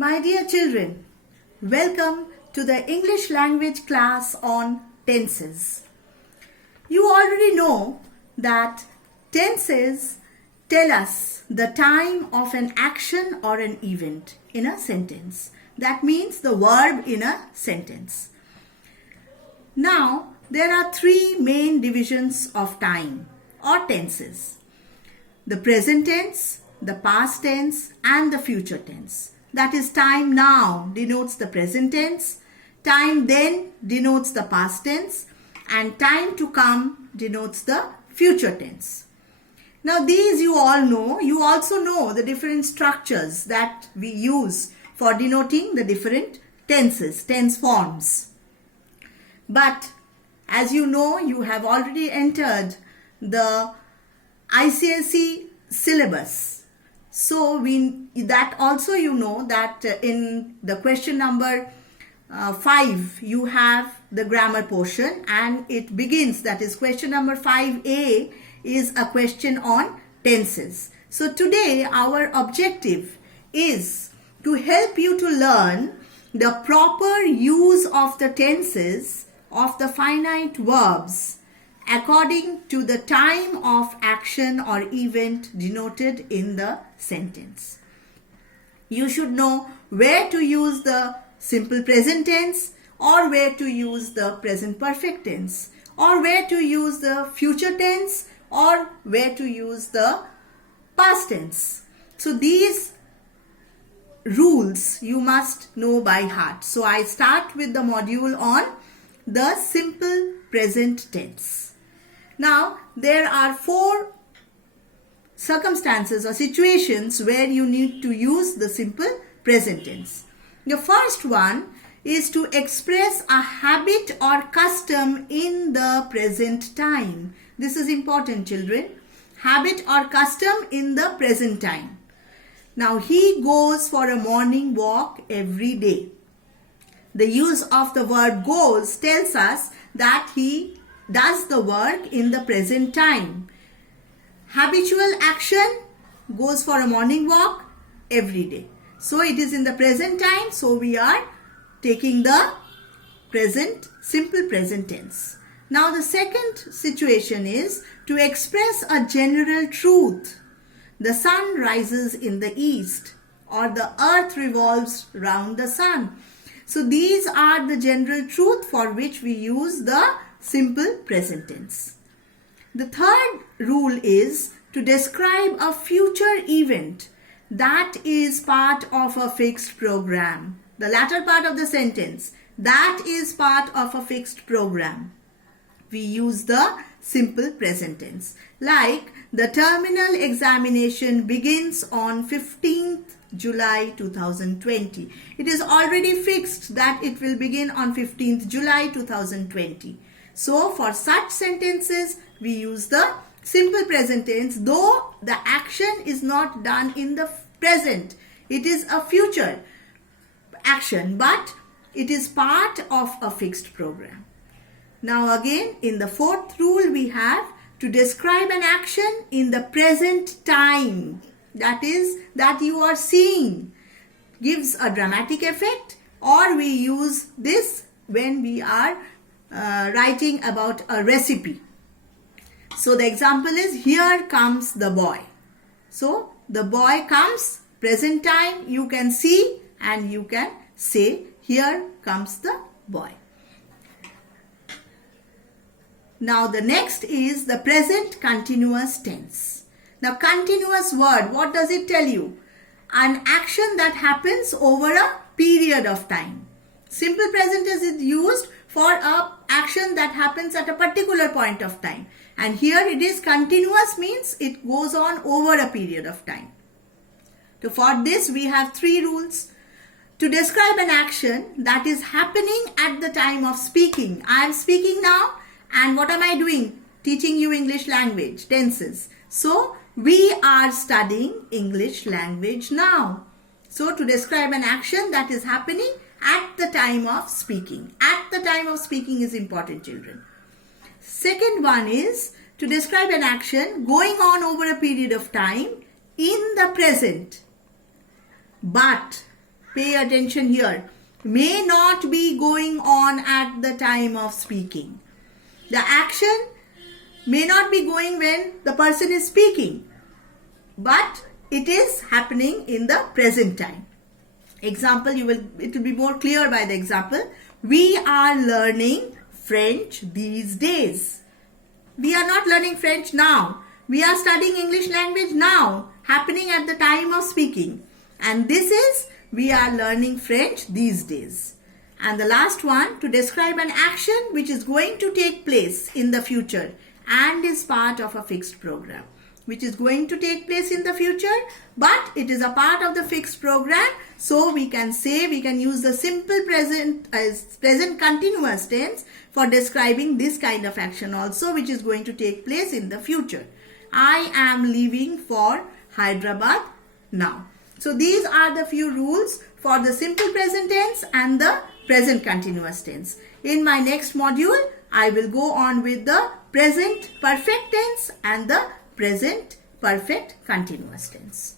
My dear children, welcome to the English language class on tenses. You already know that tenses tell us the time of an action or an event in a sentence. That means the verb in a sentence. Now, there are three main divisions of time or tenses: the present tense, the past tense, and the future tense. That is, time now denotes the present tense, time then denotes the past tense, and time to come denotes the future tense. Now these you all know. You also know the different structures that we use for denoting the different tenses, tense forms. But as you know, you have already entered the ICSE syllabus. So that also you know that in the question number 5 you have the grammar portion, and it begins, that is question number 5A is a question on tenses. So today our objective is to help you to learn the proper use of the tenses of the finite verbs according to the time of action or event denoted in the sentence. You should know where to use the simple present tense, or where to use the present perfect tense, or where to use the future tense, or where to use the past tense. So these rules you must know by heart. So I start with the module on the simple present tense. Now, there are 4 circumstances or situations where you need to use the simple present tense. The first one is to express a habit or custom in the present time. This is important, children. Habit or custom in the present time. Now, he goes for a morning walk every day. The use of the word goes tells us that he does the work in the present time. Habitual action, goes for a morning walk every day. So it is in the present time, so we are taking the present, simple present tense. Now the second situation is to express a general truth. The sun rises in the east, or the earth revolves round the sun. So these are the general truth for which we use the simple present tense. The third rule is to describe a future event that is part of a fixed program. The latter part of the sentence, that is part of a fixed program. We use the simple present tense. Like, the terminal examination begins on 15th July 2020. It is already fixed that it will begin on 15th July 2020. So for such sentences, we use the simple present tense, though the action is not done in the present. It is a future action, but it is part of a fixed program. Now again, in the fourth rule, we have to describe an action in the present time. That is, that you are seeing, gives a dramatic effect, or we use this when we are writing about a recipe. So the example is, here comes the boy. So the boy comes, present time, you can see and you can say, here comes the boy. Now the next is the present continuous tense. Now continuous word, what does it tell you? An action that happens over a period of time. Simple present tense is used for a action that happens at a particular point of time. And here it is continuous, means it goes on over a period of time. So for this we have 3 rules. To describe an action that is happening at the time of speaking. I am speaking now, and what am I doing? Teaching you English language, tenses. So we are studying English language now. So to describe an action that is happening at the time of speaking. At the time of speaking is important, children. Second one is to describe an action going on over a period of time in the present. But pay attention here, may not be going on at the time of speaking. The action may not be going when the person is speaking, but it is happening in the present time. Example, it will be more clear by the example. We are learning French these days. We are not learning French now. We are studying English language now, happening at the time of speaking. And this is, we are learning French these days. And the last one, to describe an action which is going to take place in the future and is part of a fixed program. Which is going to take place in the future, but it is a part of the fixed program. So we can say, we can use the simple present continuous tense for describing this kind of action also, which is going to take place in the future. I am leaving for Hyderabad now. So these are the few rules for the simple present tense and the present continuous tense. In my next module, I will go on with the present perfect tense and the present perfect continuous tense.